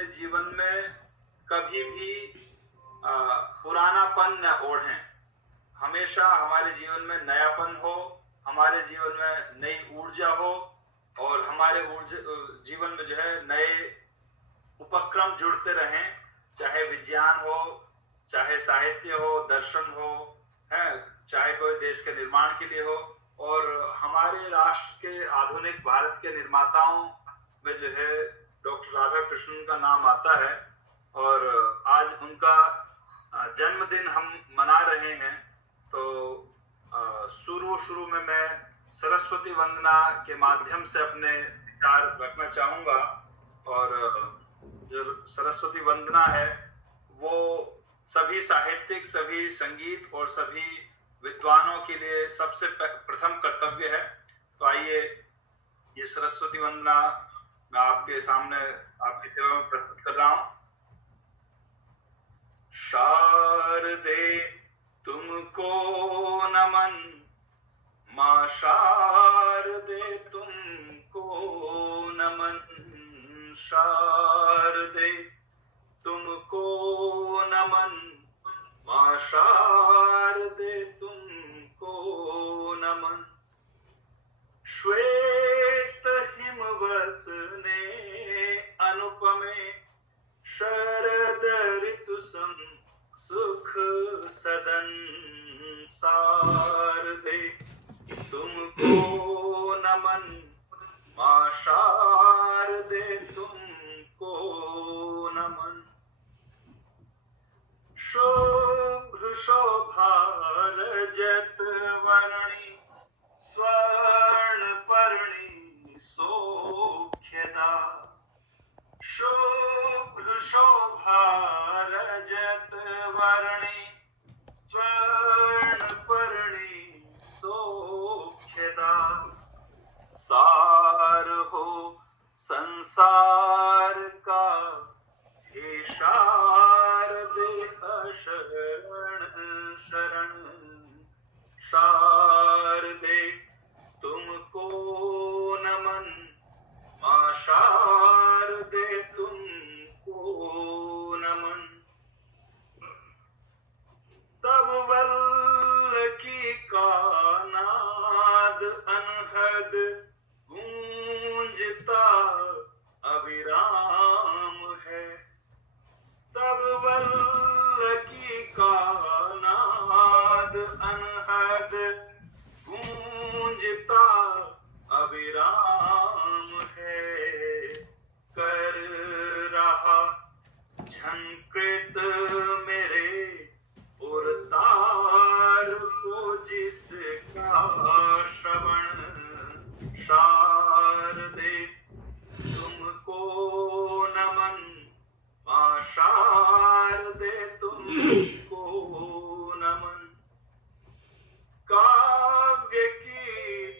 अपने जीवन में कभी भी पुरानापन न ओढ़ें। हमेशा हमारे जीवन में नयापन हो, हमारे जीवन में नई ऊर्जा हो और हमारे जीवन में जो है नए उपक्रम जुड़ते रहें, चाहे विज्ञान हो, चाहे साहित्य हो, दर्शन हो, है, चाहे कोई देश के निर्माण के लिए हो। और हमारे राष्ट्र के आधुनिक भारत के निर्माताओं में जो है डॉक्टर राधा कृष्णन का नाम आता है और आज उनका जन्मदिन हम मना रहे हैं। तो शुरू में मैं सरस्वती वंदना के माध्यम से अपने विचार रखना चाहूंगा। और जो सरस्वती वंदना है वो सभी साहित्यिक, सभी संगीत और सभी विद्वानों के लिए सबसे प्रथम कर्तव्य है। तो आइए ये सरस्वती वंदना मैं आपके सामने आपकी सेवा में प्रस्तुत कर रहा हूं। शारदे तुमको नमन, मां शारदे तुमको नमन, शारदे तुमको नमन, मां शारदे तुमको नमन। श्वेत हिमवसने अनुपमे, शरद ऋतु सम सुख सदन, शारदे तुमको नमन, मां शारदे तुमको नमन। शुभ्र शोभा रजत वर्णी, स्वर्ण पर्णी सौख्यदा, शुभ्र शोभा रजत वर्णी, स्वर्ण पर्णी सौख्यदा। सार हो संसार का, हे शारदे शरण शरण, शारदे तुमको नमन, मां शारदे तुमको नमन। तब वल्लकी का नाद अनहद गूंजता अविराम है, तब वल्लकी का नाद अनहद गूंजता अविराम है। कर रहा झंकृत मेरे उर तार को जिसका श्रवण, शारदे तुमको नमन, मां शारदे तुमको नमन। काव्य की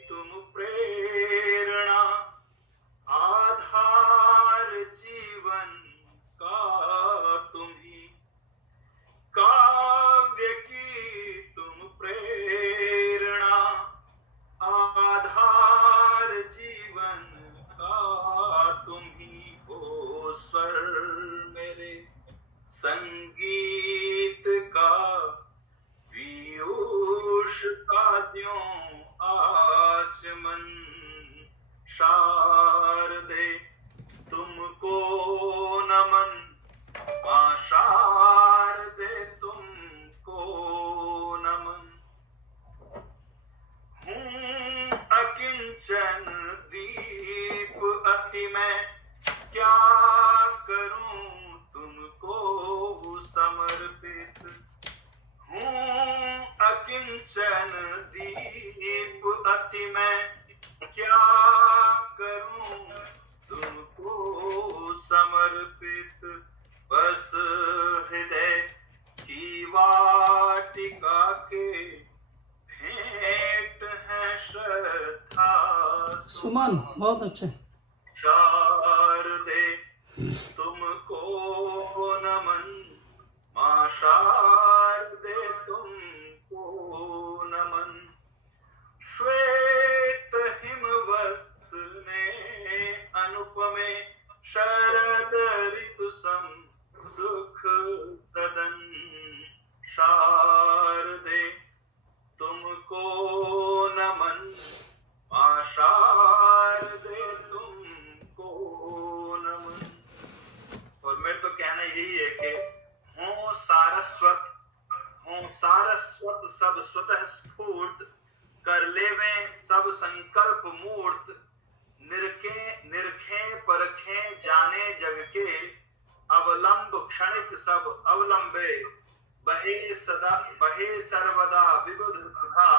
तुम प्रेरणा, आधार जीवन का तुम्ही, काव्य की तुम प्रेरणा, आधार जीवन का तुम्ही हो। स्वर मेरे संगीत का पीयूष का त्यों आचमन, शारदे तुमको नमन, मां शारदे तुमको नमन। हूँ अकिंचन दीप अति मैं, क्या करूं तुमको समर्पित। हूँ अकिंचन दीप अति मैं, क्या करूं तुमको समर्पित। बस हृदय की वाटिका के भेंट है श्रद्धा सुमन, बहुत अच्छे। शारदे तुमको नमन, मां शारदे तुमको नमन। श्वेत हिमवसने अनुपमे, शरद ऋतु सम सुख सदन शारदे, तुमको नमन मां शारदे, तुमको नमन। और मेरा तो कहना यही है कि हो सारस्वत सब स्वतः स्फूर्त, कर लेवें सब संकल्प मूर्त, निरखे परखे जाने जग के, अवलंब क्षणिक सब अवलंबे, बहे सर्वदा विबुध सुधा,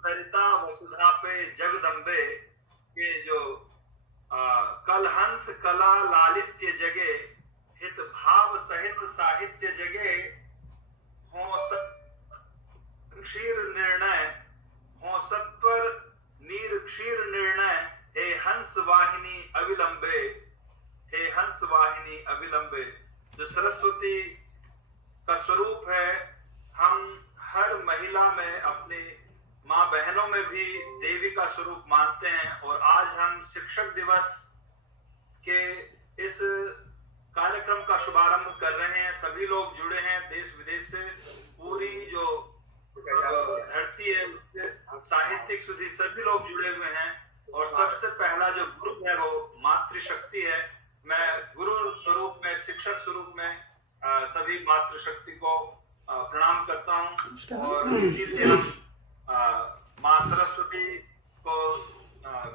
सरिता वसुधा पे जगदम्बे। ये जो कलहंस कला लालित्य जगे, हित भाव सहित साहित्य जगे, हो क्षीर निर्णय, हो सत्वर नीर क्षीर निर्णय, हे हंस वाहिनी अविलंबे, हे हंस वाहिनी अविलंबे। जो सरस्वती का स्वरूप है, हम हर महिला में, अपनी माँ बहनों में भी देवी का स्वरूप मानते हैं। और आज हम शिक्षक दिवस के इस कार्यक्रम का शुभारंभ कर रहे हैं। सभी लोग जुड़े हैं देश विदेश से, पूरी जो धरती है साहित्यिक सुधी सभी लोग जुड़े हुए हैं। और सबसे पहला जो ग्रुप है वो मातृशक्ति है। मैं गुरु स्वरूप में, शिक्षक स्वरूप में सभी मातृशक्ति को प्रणाम करता हूँ। और इसीलिए हम माँ सरस्वती को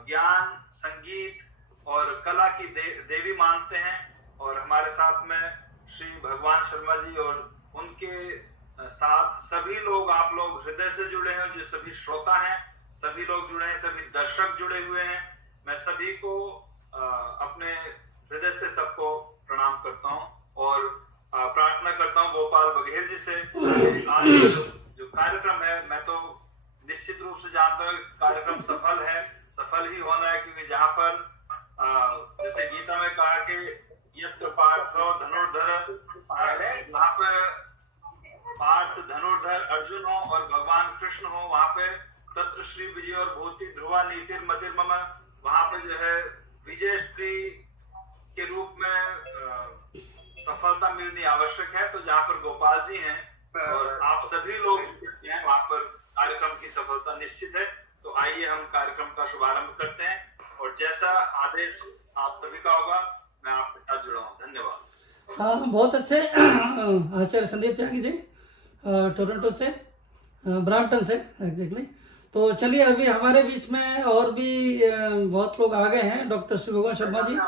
ज्ञान, संगीत और कला की देवी मानते हैं। और हमारे साथ में श्री भगवान शर्मा जी और उनके साथ सभी लोग, आप लोग हृदय से जुड़े हैं, जो सभी श्रोता हैं सभी लोग जुड़े हैं, सभी दर्शक जुड़े हुए हैं। मैं सभी को अपने हृदय से सबको प्रणाम करता हूँ और प्रार्थना करता हूँ गोपाल बघेल जी से। आज जो कार्यक्रम है, मैं तो निश्चित रूप से जानता हूँ कार्यक्रम सफल है, सफल ही होना है, क्योंकि जहाँ पर जैसे गीता में कहा कि यत्र पार्थो धनुर्धर, वहां पे पार्थ धनुर्धर अर्जुन हो और भगवान कृष्ण हो, वहां पे तत्र श्री विजय और भूति ध्रुवा नीतिर मतिर मम, वहां पे जो है विजय श्री के रूप में सफलता मिलनी आवश्यक है। तो जहाँ पर गोपाल जी हैं और आप सभी लोग हैं, वहां पर कार्यक्रम की सफलता निश्चित है। तो आइए हम कार्यक्रम का शुभारंभ करते हैं और जैसा आदेश आप सभी का होगा मैं आपके साथ जुड़ा हूँ। धन्यवाद। हाँ, बहुत अच्छे आचार्य संदीप त्यागी जी टोरंटो से, ब्राम्पटन से एग्जैक्टली। तो चलिए, अभी हमारे बीच में और भी बहुत लोग आ गए हैं। डॉक्टर श्री भगवान शर्मा जी, आ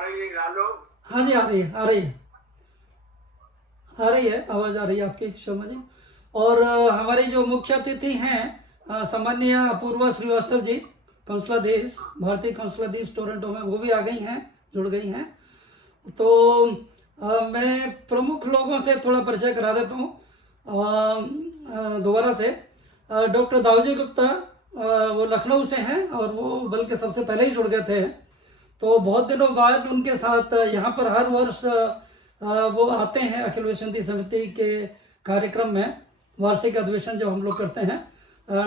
रही है? हाँ जी, आ रही है आवाज़ आ रही है आपकी शर्मा जी। और हमारे जो मुख्य अतिथि हैं सामान्य अपूर्वा श्रीवास्तव जी, कौंसलाधीश, भारतीय कौंसलाधीश टोरंटो में, वो भी आ गई हैं, जुड़ गई हैं। तो मैं प्रमुख लोगों से थोड़ा परिचय करा देता हूँ दोबारा से। डॉक्टर दाऊजी गुप्ता, वो लखनऊ से हैं और वो बल्कि सबसे पहले ही जुड़ गए थे। तो बहुत दिनों बाद उनके साथ यहाँ पर हर वर्ष वो आते हैं अखिल विश्व समिति के कार्यक्रम में, वार्षिक अधिवेशन जो हम लोग करते हैं।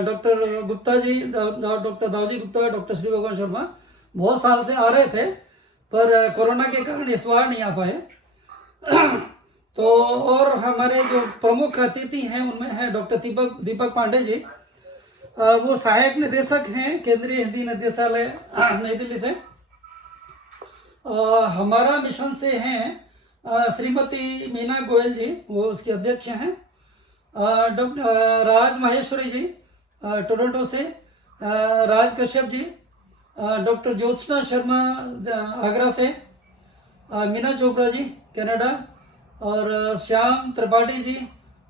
Doctor Gupta ji, doctor Dauji Gupta, doctor Shri भगवान शर्मा बहुत साल से आ रहे थे, पर कोरोना के कारण इस बार नहीं आ पाए। तो और हमारे जो प्रमुख अतिथि हैं उनमें है डॉक्टर दीपक पांडे जी, वो सहायक निदेशक हैं केंद्रीय हिंदी निदेशालय नई दिल्ली से। हमारा मिशन से हैं श्रीमती मीना गोयल जी, वो उसके अध्यक्ष हैं। डॉक्टर राज माहेश्वरी जी टोरंटो से, राज कश्यप जी, डॉक्टर ज्योत्सना शर्मा आगरा से, मीना चोपड़ा जी कनाडा, और श्याम त्रिपाठी जी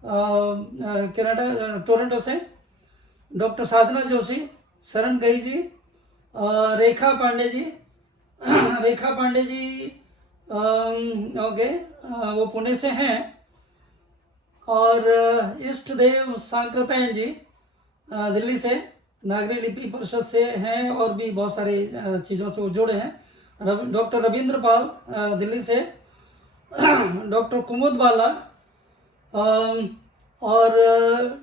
कनाडा टोरंटो से, डॉक्टर साधना जोशी, शरण गई जी, रेखा पांडे जी ओके, वो पुणे से हैं। और इष्ट देव सांकृतयन जी दिल्ली से, नागरी लिपि परिषद से हैं और भी बहुत सारी चीज़ों से वो जुड़े हैं। डॉक्टर रविंद्र पाल दिल्ली से, डॉक्टर कुमुद बाला, और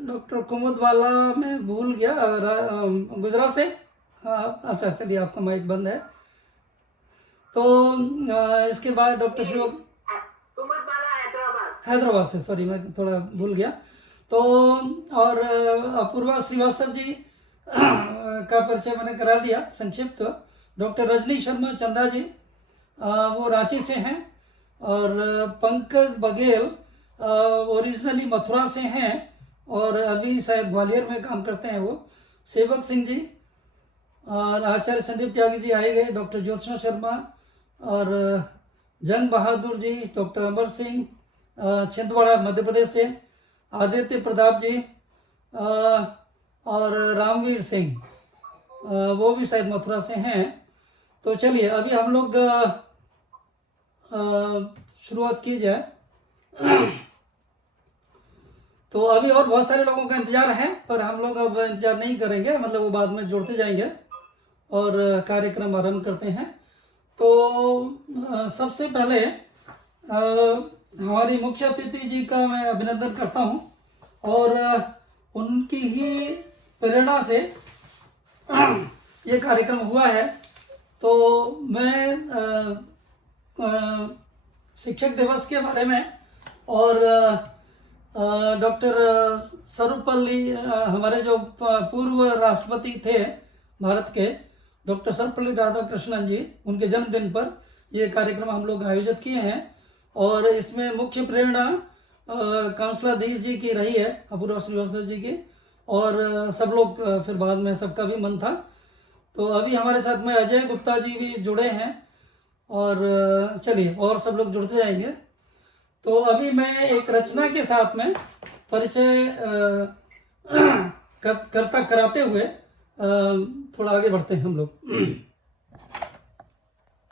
डॉक्टर कुमुद बाला मैं भूल गया, गुजरात से। अच्छा, चलिए, आपका माइक बंद है। तो इसके बाद डॉक्टर श्री हैदराबाद से, सॉरी मैं थोड़ा भूल गया। तो और अपूर्वा श्रीवास्तव जी का परिचय मैंने करा दिया संक्षिप्त। डॉक्टर रजनी शर्मा चंदा जी वो रांची से हैं, और पंकज बघेल ओरिजिनली मथुरा से हैं और अभी शायद ग्वालियर में काम करते हैं वो। सेवक सिंह जी और आचार्य संदीप त्यागी जी आए गए, डॉक्टर ज्योत्सना शर्मा और जंग बहादुर जी, डॉक्टर अमर सिंह छिंदवाड़ा मध्य प्रदेश से, आदित्य प्रताप जी और रामवीर सिंह वो भी शायद मथुरा से हैं। तो चलिए अभी हम लोग शुरुआत की जाए। तो अभी और बहुत सारे लोगों का इंतजार है, पर हम लोग अब इंतजार नहीं करेंगे, मतलब वो बाद में जुड़ते जाएंगे और कार्यक्रम आरंभ करते हैं। तो सबसे पहले हमारी मुख्य अतिथि जी का मैं अभिनंदन करता हूं, और उनकी ही प्रेरणा से ये कार्यक्रम हुआ है। तो मैं शिक्षक दिवस के बारे में और डॉक्टर सर्वपल्ली हमारे जो पूर्व राष्ट्रपति थे भारत के, डॉक्टर सर्वपल्ली राधाकृष्णन जी, उनके जन्मदिन पर ये कार्यक्रम हम लोग आयोजित किए हैं। और इसमें मुख्य प्रेरणा कांसलाधीश जी की रही है, अपूर्वा श्रीवास्तव जी की, और सब लोग फिर बाद में सबका भी मन था। तो अभी हमारे साथ में अजय गुप्ता जी भी जुड़े हैं, और चलिए और सब लोग जुड़ते जाएंगे। तो अभी मैं एक रचना के साथ में परिचय कराते हुए थोड़ा आगे बढ़ते हैं हम लोग।